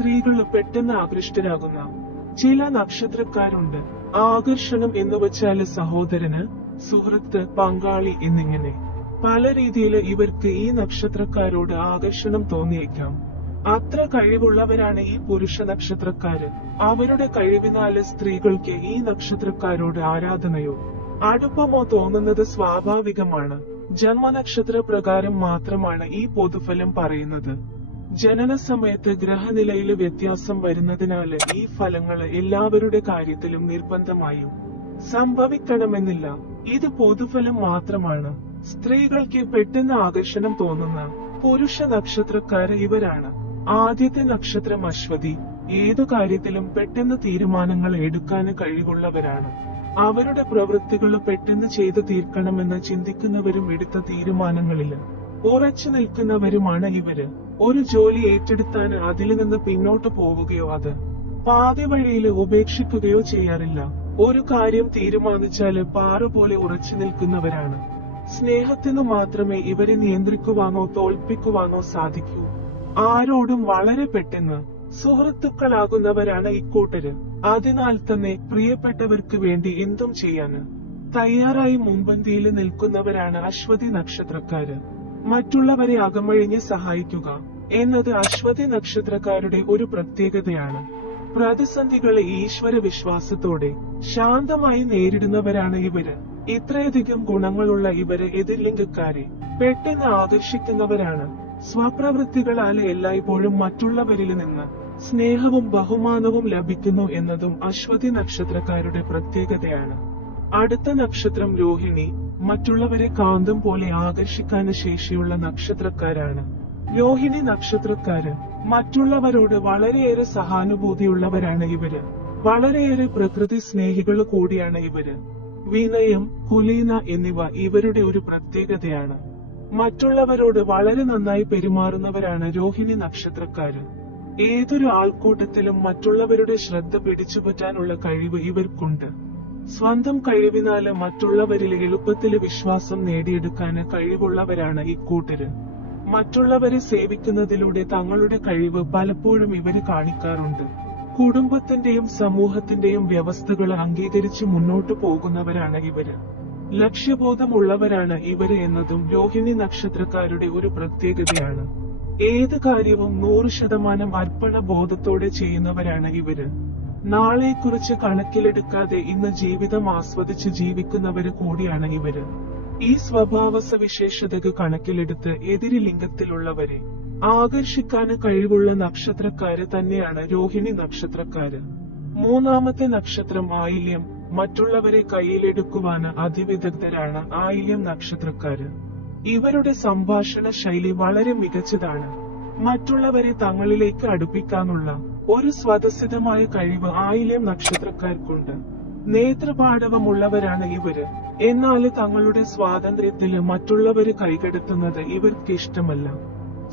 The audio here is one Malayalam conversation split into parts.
സ്ത്രീകൾ പെട്ടെന്ന് ആകൃഷ്ടരാകുന്ന. ചില നക്ഷത്രക്കാരുണ്ട്. ആകർഷണം എന്ന് വെച്ചാൽ സഹോദരന് സുഹൃത്ത് പങ്കാളി എന്നിങ്ങനെ. പല രീതിയിൽ ഇവർക്ക് ഈ നക്ഷത്രക്കാരോട് ആകർഷണം തോന്നിയേക്കാം. അത്ര കഴിവുള്ളവരാണ് ഈ പുരുഷ നക്ഷത്രക്കാര്. അവരുടെ കഴിവിനാല് സ്ത്രീകൾക്ക് ഈ നക്ഷത്രക്കാരോട് ആരാധനയോ അടുപ്പമോ തോന്നുന്നത് സ്വാഭാവികമാണ്. ജന്മനക്ഷത്ര പ്രകാരം മാത്രമാണ് ഈ പൊതുഫലം പറയുന്നത്. ജനന സമയത്ത് ഗ്രഹനിലയിൽ വ്യത്യാസം വരുന്നതിനാൽ ഈ ഫലങ്ങൾ എല്ലാവരുടെ കാര്യത്തിലും നിർബന്ധമായും സംഭവിക്കണമെന്നില്ല. ഇത് പൊതുഫലം മാത്രമാണ്. സ്ത്രീകൾക്ക് പെട്ടെന്ന് ആകർഷണം തോന്നുന്ന പുരുഷ നക്ഷത്രക്കാർ ഇവരാണ്. ആദ്യത്തെ നക്ഷത്രം അശ്വതി. ഏതു കാര്യത്തിലും പെട്ടെന്ന് തീരുമാനങ്ങൾ എടുക്കാൻ കഴിവുള്ളവരാണ്. അവരുടെ പ്രവൃത്തികൾ പെട്ടെന്ന് ചെയ്തു തീർക്കണമെന്ന് ചിന്തിക്കുന്നവരും എടുത്ത തീരുമാനങ്ങളിൽ ഉറച്ചു നിൽക്കുന്നവരുമാണ് ഇവർ. ഒരു ജോലി ഏറ്റെടുത്താൽ അതിൽ നിന്ന് പിന്നോട്ട് പോവുകയോ അത് പാതി വഴിയിൽ ഉപേക്ഷിക്കുകയോ ചെയ്യാറില്ല. ഒരു കാര്യം തീരുമാനിച്ചാൽ പാറ പോലെ ഉറച്ചു നിൽക്കുന്നവരാണ്. സ്നേഹത്തിനു മാത്രമേ ഇവരെ നിയന്ത്രിക്കുവാനോ തോൽപ്പിക്കുവാനോ സാധിക്കൂ. ആരോടും വളരെ പെട്ടെന്ന് സുഹൃത്തുക്കളാകുന്നവരാണ് ഇക്കൂട്ടര്. അതിനാൽ തന്നെ പ്രിയപ്പെട്ടവർക്ക് വേണ്ടി എന്തും ചെയ്യാന് തയ്യാറായി മുൻപന്തിയിൽ നിൽക്കുന്നവരാണ് അശ്വതി നക്ഷത്രക്കാര്. മറ്റുള്ളവരെ അകമഴിഞ്ഞ് സഹായിക്കുക എന്നത് അശ്വതി നക്ഷത്രക്കാരുടെ ഒരു പ്രത്യേകതയാണ്. പ്രതിസന്ധികളെ ഈശ്വര വിശ്വാസത്തോടെ ശാന്തമായി നേരിടുന്നവരാണ് ഇവർ. ഇത്രയധികം ഗുണങ്ങളുള്ള ഇവർ എതിർലിംഗക്കാരെ പെട്ടെന്ന് ആകർഷിക്കുന്നവരാണ്. സ്വപ്രവൃത്തികളാൽ എല്ലായ്പ്പോഴും മറ്റുള്ളവരിൽ നിന്ന് സ്നേഹവും ബഹുമാനവും ലഭിക്കുന്നു എന്നതും അശ്വതി നക്ഷത്രക്കാരുടെ പ്രത്യേകതയാണ്. അടുത്ത നക്ഷത്രം രോഹിണി. മറ്റുള്ളവരെ കാന്തം പോലെ ആകർഷിക്കാൻ ശേഷിയുള്ള നക്ഷത്രക്കാരാണ്. രോഹിണി നക്ഷത്രക്കാര് മറ്റുള്ളവരോട് വളരെയേറെ സഹാനുഭൂതിയുള്ളവരാണ് ഇവർ. വളരെയേറെ പ്രകൃതി സ്നേഹികൾ കൂടിയാണ് ഇവർ. വിനയം കുലീന എന്നിവ ഇവരുടെ ഒരു പ്രത്യേകതയാണ്. മറ്റുള്ളവരോട് വളരെ നന്നായി പെരുമാറുന്നവരാണ് രോഹിണി നക്ഷത്രക്കാര്. ഏതൊരു ആൾക്കൂട്ടത്തിലും മറ്റുള്ളവരുടെ ശ്രദ്ധ പിടിച്ചുപറ്റാനുള്ള കഴിവ് ഇവർക്കുണ്ട്. സ്വന്തം കഴിവിനാല് മറ്റുള്ളവരിൽ എളുപ്പത്തിൽ വിശ്വാസം നേടിയെടുക്കാന് കഴിവുള്ളവരാണ് ഇക്കൂട്ടര് മറ്റുള്ളവരെ സേവിക്കുന്നതിലൂടെ തങ്ങളുടെ കഴിവ് പലപ്പോഴും ഇവർ കാണിക്കാറുണ്ട്. കുടുംബത്തിന്റെയും സമൂഹത്തിന്റെയും വ്യവസ്ഥകൾ അംഗീകരിച്ച് മുന്നോട്ടു പോകുന്നവരാണ് ഇവർ. ലക്ഷ്യബോധമുള്ളവരാണ് ഇവർ എന്നതും രോഹിണി നക്ഷത്രക്കാരുടെ ഒരു പ്രത്യേകതയാണ്. ഏത് കാര്യവും നൂറ് ശതമാനം അർപ്പണ ബോധത്തോടെ ചെയ്യുന്നവരാണ് ഇവർ. നാളെക്കുറിച്ച് കണക്കിലെടുക്കാതെ ഇന്ന് ജീവിതം ആസ്വദിച്ച് ജീവിക്കുന്നവര് കൂടിയാണ് ഇവർ. ഈ സ്വഭാവ സവിശേഷതകൾ കണക്കിലെടുത്ത് എതിരി ലിംഗത്തിലുള്ളവരെ ആകർഷിക്കാൻ കഴിവുള്ള നക്ഷത്രക്കാര് തന്നെയാണ് രോഹിണി നക്ഷത്രക്കാര്. മൂന്നാമത്തെ നക്ഷത്രം ആയില്യം മറ്റുള്ളവരെ കയ്യിലെടുക്കുവാന് അതിവിദഗ്ധരാണ് ആയില്യം നക്ഷത്രക്കാര്. ഇവരുടെ സംഭാഷണ ശൈലി വളരെ മികച്ചതാണ്. മറ്റുള്ളവരെ തങ്ങളിലേക്ക് അടുപ്പിക്കാനുള്ള ഒരു സ്വതസിദ്ധമായ കഴിവ് ആയില്യം നക്ഷത്രക്കാർക്കുണ്ട്. നേത്രപാടവമുള്ളവരാണ് ഇവർ. എന്നാൽ തങ്ങളുടെ സ്വാതന്ത്ര്യത്തിൽ മറ്റുള്ളവര് കൈകടത്തുന്നത് ഇവർക്ക് ഇഷ്ടമല്ല.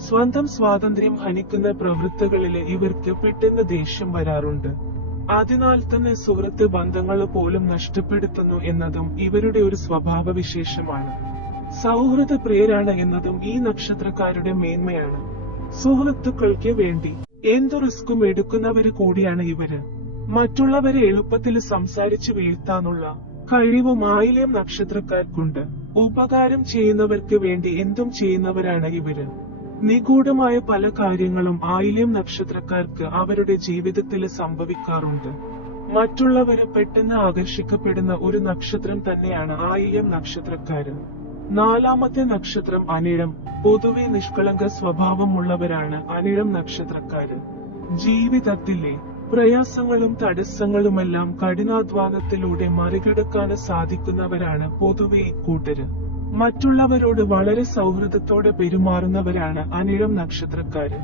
സ്വന്തം സ്വാതന്ത്ര്യം ഹനിക്കുന്ന പ്രവൃത്തികളിൽ ഇവർക്ക് പെട്ടെന്ന് ദേഷ്യം വരാറുണ്ട്. അതിനാൽ തന്നെ സുഹൃത്ത് ബന്ധങ്ങൾ പോലും നഷ്ടപ്പെടുത്തുന്നു എന്നതും ഇവരുടെ ഒരു സ്വഭാവ വിശേഷമാണ് സൗഹൃദ പ്രിയരാണ് എന്നതും ഈ നക്ഷത്രക്കാരുടെ മേന്മയാണ്. സുഹൃത്തുക്കൾക്ക് വേണ്ടി. എന്തു റിസ്കും എടുക്കുന്നവര് കൂടിയാണ് ഇവർ? മറ്റുള്ളവരെ എളുപ്പത്തിൽ സംസാരിച്ചു വീഴ്ത്താനുള്ള കഴിവും ആയില്യം നക്ഷത്രക്കാർക്കുണ്ട്. ഉപകാരം ചെയ്യുന്നവർക്ക് വേണ്ടി എന്തും ചെയ്യുന്നവരാണ് ഇവർ. നിഗൂഢമായ പല കാര്യങ്ങളും ആയില്യം നക്ഷത്രക്കാർക്ക് അവരുടെ ജീവിതത്തിൽ സംഭവിക്കാറുണ്ട്. മറ്റുള്ളവരെ പെട്ടെന്ന് ആകർഷിക്കപ്പെടുന്ന ഒരു നക്ഷത്രം തന്നെയാണ് ആയില്യം നക്ഷത്രക്കാര്. നാലാമത്തെ നക്ഷത്രം അനിഴം. പൊതുവെ നിഷ്കളങ്ക സ്വഭാവമുള്ളവരാണ് അനിഴം നക്ഷത്രക്കാര്. ജീവിതത്തിലെ പ്രയാസങ്ങളും തടസ്സങ്ങളുമെല്ലാം കഠിനാധ്വാനത്തിലൂടെ മറികടക്കാൻ സാധിക്കുന്നവരാണ് പൊതുവെ ഇക്കൂട്ടര്. മറ്റുള്ളവരോട് വളരെ സൗഹൃദത്തോടെ പെരുമാറുന്നവരാണ് അനിഴം നക്ഷത്രക്കാര്.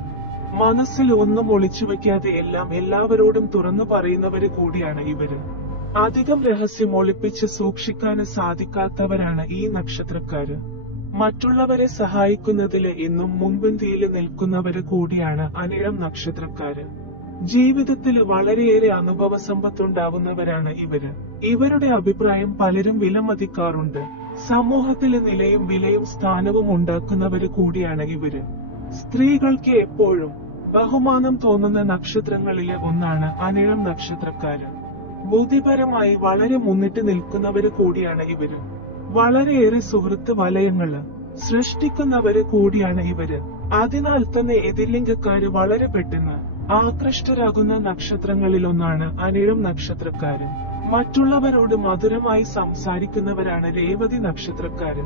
മനസ്സിൽ ഒന്നും ഒളിച്ചു വെക്കാതെ എല്ലാം എല്ലാവരോടും തുറന്നു പറയുന്നവര് കൂടിയാണ് ഇവർ. അധികം രഹസ്യം ഒളിപ്പിച്ച് സൂക്ഷിക്കാന് സാധിക്കാത്തവരാണ് ഈ നക്ഷത്രക്കാര്. മറ്റുള്ളവരെ സഹായിക്കുന്നതിൽ എന്നും മുൻപന്തിയിൽ നിൽക്കുന്നവര് കൂടിയാണ് അനിഴം നക്ഷത്രക്കാര്. ജീവിതത്തിൽ വളരെയേറെ അനുഭവ സമ്പത്തുണ്ടാവുന്നവരാണ് ഇവർ. ഇവരുടെ അഭിപ്രായം പലരും വിലമതിക്കാറുണ്ട്. സമൂഹത്തിലെ നിലയും വിലയും സ്ഥാനവും ഉണ്ടാക്കുന്നവര് കൂടിയാണ് ഇവർ. സ്ത്രീകൾക്ക് എപ്പോഴും ബഹുമാനം തോന്നുന്ന നക്ഷത്രങ്ങളിലെ ഒന്നാണ് അനിഴം നക്ഷത്രക്കാര്. ബുദ്ധിപരമായി വളരെ മുന്നിട്ട് നിൽക്കുന്നവര് കൂടിയാണ് ഇവർ. വളരെയേറെ സുഹൃത്ത് വലയങ്ങൾ സൃഷ്ടിക്കുന്നവര് കൂടിയാണ് ഇവർ. അതിനാൽ തന്നെ എതിർലിംഗക്കാര് വളരെ പെട്ടെന്ന് ആകൃഷ്ടരാകുന്ന നക്ഷത്രങ്ങളിലൊന്നാണ് അനിഴം നക്ഷത്രക്കാര്. മറ്റുള്ളവരോട് മധുരമായി സംസാരിക്കുന്നവരാണ് രേവതി നക്ഷത്രക്കാര്.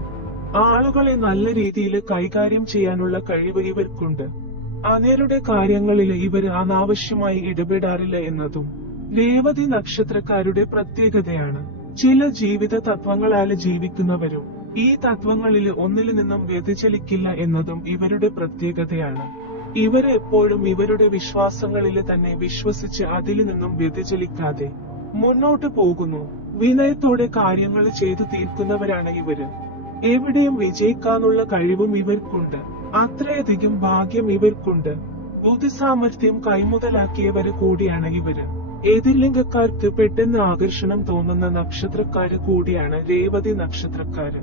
ആളുകളെ നല്ല രീതിയിൽ കൈകാര്യം ചെയ്യാനുള്ള കഴിവ് ഇവർക്കുണ്ട്. അനേരുടെ കാര്യങ്ങളിൽ ഇവർ അനാവശ്യമായി ഇടപെടാറില്ല എന്നതും രേവതി നക്ഷത്രക്കാരുടെ പ്രത്യേകതയാണ്. ചില ജീവിത തത്വങ്ങളാൽ ജീവിക്കുന്നവരും ഈ തത്വങ്ങളിൽ ഒന്നിൽ നിന്നും വ്യതിചലിക്കില്ല എന്നതും ഇവരുടെ പ്രത്യേകതയാണ്. ഇവർ എപ്പോഴും ഇവരുടെ വിശ്വാസങ്ങളിൽ തന്നെ വിശ്വസിച്ച് അതിൽ നിന്നും വ്യതിചലിക്കാതെ മുന്നോട്ട് പോകുന്നു. വിനയത്തോടെ കാര്യങ്ങൾ ചെയ്തു തീർക്കുന്നവരാണ് ഇവർ. എവിടെയും വിജയിക്കാനുള്ള കഴിവും ഇവർക്കുണ്ട്. അത്രയധികം ഭാഗ്യം ഇവർക്കുണ്ട്. ബുദ്ധിസാമർഥ്യം കൈമുതലാക്കിയവര് കൂടിയാണ് ഇവർ. എതിർലിംഗക്കാർക്ക് പെട്ടെന്ന് ആകർഷണം തോന്നുന്ന നക്ഷത്രക്കാര് കൂടിയാണ് രേവതി നക്ഷത്രക്കാര്?